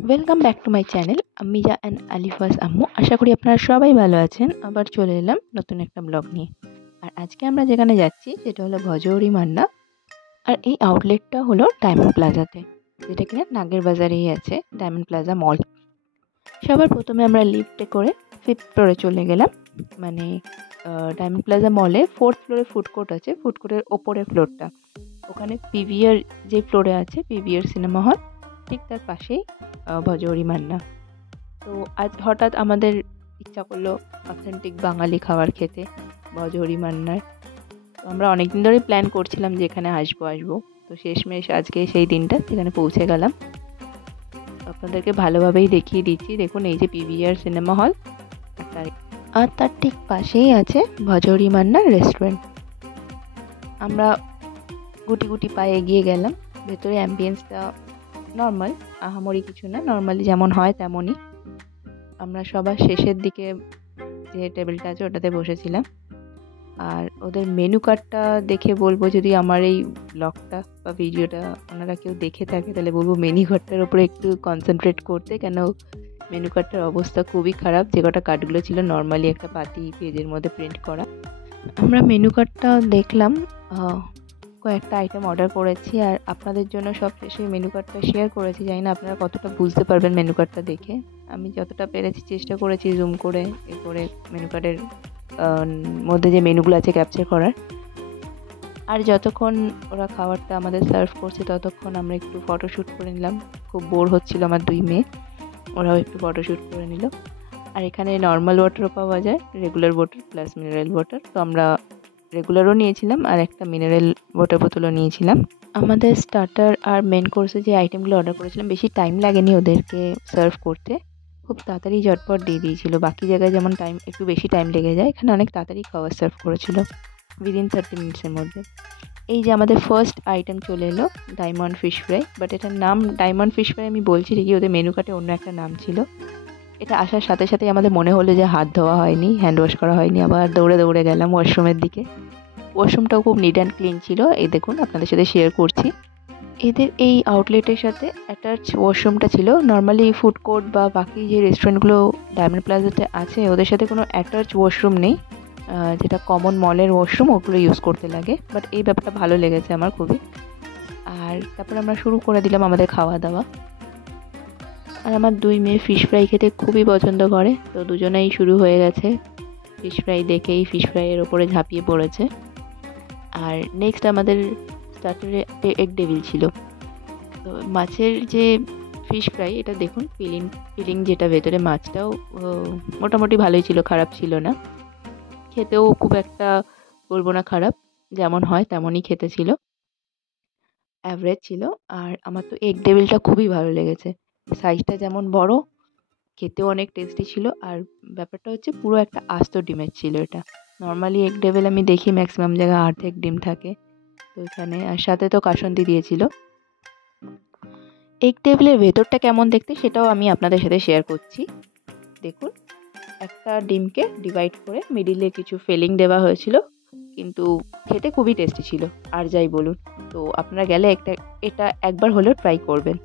Welcome back to my channel আম্মিজা and আলিফাস আম্মু। আশা করি আপনারা সবাই ভালো আছেন। আবার চলে এলাম নতুন একটা ব্লগ নিয়ে। আর আজকে আমরা যেখানে যাচ্ছি সেটা হলো ভজহরি মান্না। আর এই আউটলেটটা হলো ডায়মন্ড প্লাজাতে, যেটা কিনা নাগের বাজারেই আছে, ডায়মন্ড প্লাজা মল। সবার প্রথমে আমরা লিফটে করে 5th ফ্লোরে চলে গেলাম। মানে ডায়মন্ড প্লাজা মলে 4th ফ্লোরে ফুড কোর্ট আছে, ফুড কোর্টের ওপরের ফ্লোরটা। ওখানে পিভিআর যে ফ্লোরে আছে, পিভিআর সিনেমা হল, ঠিক তার পাশেই ভজহরি মান্না। তো আজ হঠাৎ আমাদের ইচ্ছা করলো অথেন্টিক বাঙালি খাবার খেতে ভজহরি মান্নার। তো আমরা অনেকদিন ধরেই প্ল্যান করছিলাম যে এখানে আসবো। তো শেষমেশ আজকে সেই দিনটা সেখানে পৌঁছে গেলাম। আপনাদেরকে ভালোভাবেই দেখিয়ে দিচ্ছি। দেখুন, এই যে পিভিআর সিনেমা হল, আর তার ঠিক পাশেই আছে ভজহরি মান্নার রেস্টুরেন্ট। আমরা গুটি গুটি পায়ে এগিয়ে গেলাম। ভেতরে অ্যাম্বিয়েন্সটা নর্মাল, আহামরি কিছু না, নর্মালি যেমন হয় তেমনই। আমরা সবার শেষের দিকে যে টেবিলটা আছে ওটাতে বসেছিলাম। আর ওদের মেনু কার্ডটা দেখে বলবো, যদি আমার এই ব্লগটা বা ভিডিওটা ওনারা কেউ দেখে থাকে তাহলে বলবো মেনু কার্ডটার ওপরে একটু কনসেন্ট্রেট করতে, কেন মেনু কার্ডটার অবস্থা খুবই খারাপ। যে কটা কার্ডগুলো ছিল নর্মালি একটা পাতি পেজের মধ্যে প্রিন্ট করা। আমরা মেনু কার্ডটা দেখলাম, কয়েকটা আইটেম অর্ডার করেছি আর আপনাদের জন্য সব শেষে মেনু কার্ডটা শেয়ার করেছি। জানি না আপনারা কতটা বুঝতে পারবেন মেনু কার্ডটা দেখে। আমি যতটা পেরেছি চেষ্টা করেছি জুম করে মেনু কার্ডের মধ্যে যে মেনুগুলো আছে ক্যাপচার করার। আর যতক্ষণ ওরা খাবারটা আমাদের সার্ভ করছে ততক্ষণ আমরা একটু ফটোশ্যুট করে নিলাম। খুব বোর হচ্ছিল আমার দুই মেয়ে, ওরাও একটু ফটোশ্যুট করে নিল। আর এখানে নর্মাল ওয়াটারও পাওয়া যায়, regular water plus mineral water. তো আমরা রেগুলারও নিয়েছিলাম আর একটা মিনারেল ওয়াটার বোতলও নিয়েছিলাম। আমাদের স্টার্টার আর মেন কোর্সে যে আইটেমগুলো অর্ডার করেছিলাম বেশি টাইম লাগেনি ওদেরকে সার্ভ করতে, খুব তাড়াতাড়ি ঝটপট দিয়ে দিয়েছিল। বাকি জায়গায় যেমন টাইম একটু বেশি টাইম লেগে যায়, এখানে অনেক তাড়াতাড়ি খাবার সার্ভ করেছিল, উইদিন 30 মিনিটসের মধ্যে। এই যে আমাদের ফার্স্ট আইটেম চলে এলো, ডায়মন্ড ফিশ ফ্রাই। বাট এটার নাম ডায়মন্ড ফিশ ফ্রাই আমি বলছি ঠিকই, ওদের মেনু কার্ডে অন্য একটা নাম ছিল। এটা আসার সাথে সাথেই আমাদের মনে হলো যে হাত ধোয়া হয়নি, হ্যান্ড ওয়াশ করা হয়নি। আবার দৌড়ে দৌড়ে গেলাম ওয়াশরুমের দিকে। ওয়াশরুমটাও খুব নিট অ্যান্ড ক্লিন ছিল। এই দেখুন, আপনাদের সাথে শেয়ার করছি। এদের এই আউটলেটের সাথে অ্যাটাচ ওয়াশরুমটা ছিল। নর্মালি ফুড কোর্ট বা বাকি যে রেস্টুরেন্টগুলো ডায়মন্ড প্লাজাতে আছে ওদের সাথে কোনো অ্যাটাচ ওয়াশরুম নেই, যেটা কমন মলের ওয়াশরুম, ওগুলো ইউজ করতে লাগে। বাট এই ব্যাপারটা ভালো লেগেছে আমার খুবই। আর তারপর আমরা শুরু করে দিলাম আমাদের খাওয়া দাওয়া। আর আমার দুই মেয়ে ফিশ ফ্রাই খেতে খুবই পছন্দ করে, তো দুজনেই শুরু হয়ে গেছে। ফিশ ফ্রাই দেখেই ফিশ ফ্রাইয়ের ওপরে ঝাঁপিয়ে পড়েছে। আর নেক্সট আমাদের স্টার্টারে এগ ডেভিল ছিল। তো মাছের যে ফিশ ফ্রাই, এটা দেখুন ফিলিং যেটা ভেতরে, মাছটাও মোটামুটি ভালোই ছিল, খারাপ ছিল না। খেতেও খুব একটা বলবো না খারাপ, যেমন হয় তেমনই খেতে ছিল, অ্যাভারেজ ছিল। আর আমার তো এগ ডেভিলটা খুবই ভালো লেগেছে। সাইজটা যেমন বড়, খেতেও অনেক টেস্টি ছিল। আর ব্যাপারটা হচ্ছে পুরো একটা আস্ত ডিমের ছিল এটা। নর্মালি এগ ডেভিল আমি দেখি ম্যাক্সিমাম জায়গায় অর্ধেক ডিম থাকে, তো এখানে আর সাথে তো কাসুন্দি দিয়েছিল। এগ টেবিলের ভেতরটা কেমন দেখতে সেটাও আমি আপনাদের সাথে শেয়ার করছি। দেখুন, একটা ডিমকে ডিভাইড করে মিডিলে কিছু ফিলিং দেওয়া হয়েছিল, কিন্তু খেতে খুবই টেস্টি ছিল আর যাই বলুন। তো আপনারা গেলে এটা একবার হলেও ট্রাই করবেন।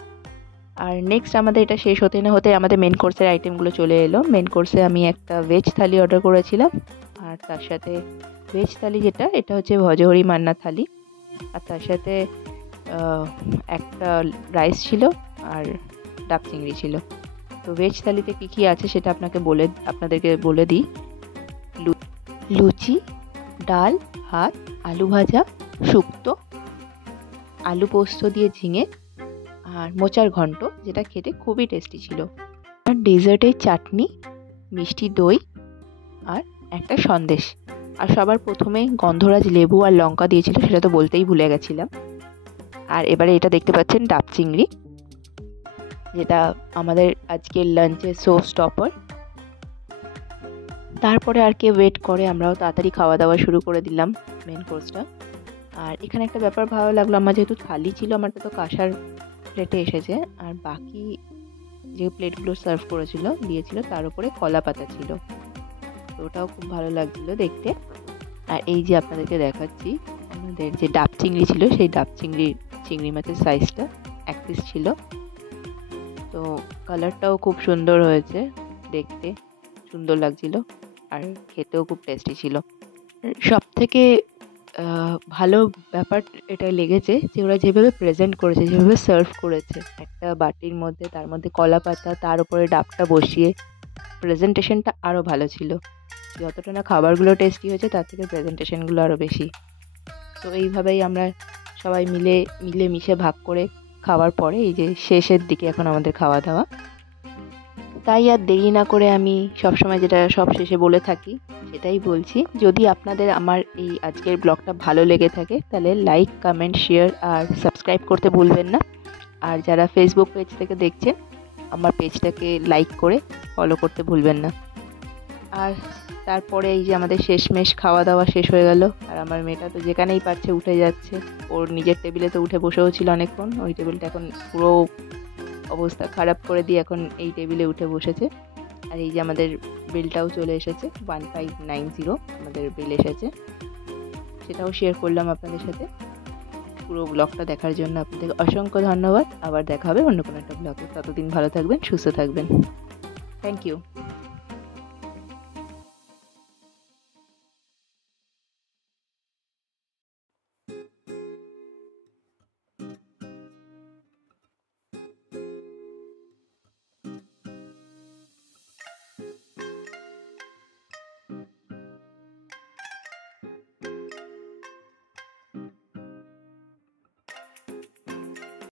আর নেক্সট আমাদের এটা শেষ হতে না হতে আমাদের মেন কোর্সের আইটেমগুলো চলে এলো। মেন কোর্সে আমি একটা ভেজ থালি অর্ডার করেছিলাম, আর তার সাথে ভেজ থালি যেটা, এটা হচ্ছে ভজহরি মান্না থালি। আর তার সাথে একটা রাইস ছিল আর ডাব চিংড়ি ছিল। তো ভেজ থালিতে কী কী আছে সেটা আপনাদেরকে বলে দিই। লুচি, ডাল, ভাত, আলু ভাজা, শুক্তো, আলু পোস্ত দিয়ে ঝিঙে, আর মোচার ঘন্ট, যেটা খেতে খুবই টেস্টি ছিল। আর ডেজার্টের চাটনি, মিষ্টি দই আর একটা সন্দেশ। আর সবার প্রথমে গন্ধরাজ লেবু আর লঙ্কা দিয়েছিল, সেটা তো বলতেই ভুলে গেছিলাম। আর এবারে এটা দেখতে পাচ্ছেন ডাব চিংড়ি, যেটা আমাদের আজকের লাঞ্চের শো স্টপার। তারপরে আর কে ওয়েট করে, আমরাও তাড়াতাড়ি খাওয়া দাওয়া শুরু করে দিলাম মেন কোর্সটা। আর এখানে একটা ব্যাপার ভালো লাগলো, আমার যেহেতু থালি ছিল, আমারটা তো কাঁসার প্লেটে এসেছে, আর বাকি যে প্লেটগুলো সার্ভ দিয়েছিল তার উপরে কলা পাতা ছিল, তো ওটাও খুব ভালো লাগছিলো দেখতে। আর এই যে আপনাদেরকে দেখাচ্ছি, আমাদের যে ডাব চিংড়ি ছিল, সেই চিংড়ি মাছের সাইজটা 1 পিস ছিল। তো কালারটাও খুব সুন্দর হয়েছে, দেখতে সুন্দর লাগছিল আর খেতেও খুব টেস্টি ছিল। সব থেকে ভালো ব্যাপার এটা লেগেছে যে ওরা যেভাবে প্রেজেন্ট করেছে, যেভাবে সার্ভ করেছে একটা বাটির মধ্যে, তার মধ্যে কলা পাতা, তার উপরে ডাবটা বসিয়ে, প্রেজেন্টেশনটা আরও ভালো ছিল। যতটা না খাবারগুলো টেস্টি হয়েছে তার থেকে প্রেজেন্টেশনগুলো আরও বেশি। তো এইভাবেই আমরা সবাই মিলেমিশে ভাগ করে খাওয়ার পরে এই যে শেষের দিকে এখন আমাদের খাওয়া দাওয়া। তাই আর দেরি না করে আমি সবসময় যেটা সব শেষে বলে থাকি সেটাই বলছি। যদি আপনাদের আমার এই আজকের ব্লগটা ভালো লেগে থাকে তাহলে লাইক, কমেন্ট, শেয়ার আর সাবস্ক্রাইব করতে ভুলবেন না। আর যারা ফেসবুক পেজ থেকে দেখছেন আমার পেজটাকে লাইক করে ফলো করতে ভুলবেন না। আর তারপরে এই যে আমাদের শেষমেশ খাওয়া দাওয়া শেষ হয়ে গেল, আর আমার মেয়েটা তো যেখানেই পাচ্ছে উঠে যাচ্ছে। ওর নিজের টেবিলে তো উঠে বসেও ছিল অনেকক্ষণ, ওই টেবিলটা এখন পুরো অবস্থা খারাপ করে দিয়ে এখন এই টেবিলে উঠে বসেছে। আর এই যে আমাদের বিলটাও চলে এসেছে, 1590 আমাদের বিল এসেছে, সেটাও শেয়ার করলাম আপনাদের সাথে। পুরো ব্লগটা দেখার জন্য আপনাদের অসংখ্য ধন্যবাদ। আবার দেখা হবে অন্য কোনো একটা ব্লগে। ততদিন ভালো থাকবেন, সুস্থ থাকবেন। Thank you.